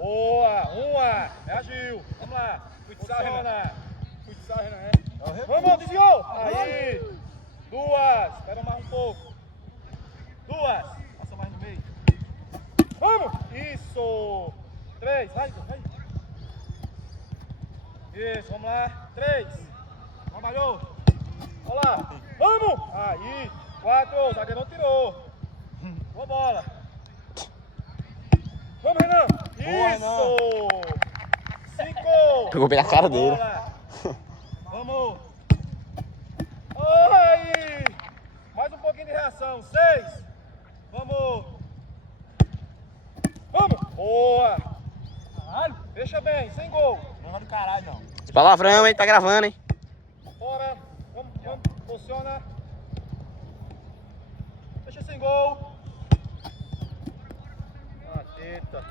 Boa, uma. Reagiu. Vamos lá. Futsal, Futsal, Renan, Vamos, desviou. Aí. Duas. Espera mais um pouco. Duas. Passa mais no meio. Vamos. Isso. Três. Vai. Isso, vamos lá. Três. Trabalhou. Olha lá. Vamos. Aí. Quatro. O zagueiro não tirou. Boa bola. Vamos, Renan. Boa, Isso. Cinco. Pegou bem na cara dele. Bola. Vamos. Aí. Mais um pouquinho de reação. Seis. Vamos. Vamos. Boa. Caralho. Fecha bem, sem gol. Não é do caralho, não. Palavrão, hein? Tá gravando, hein? Bora. Vamos. Funciona. Fecha sem gol. Ah, teta.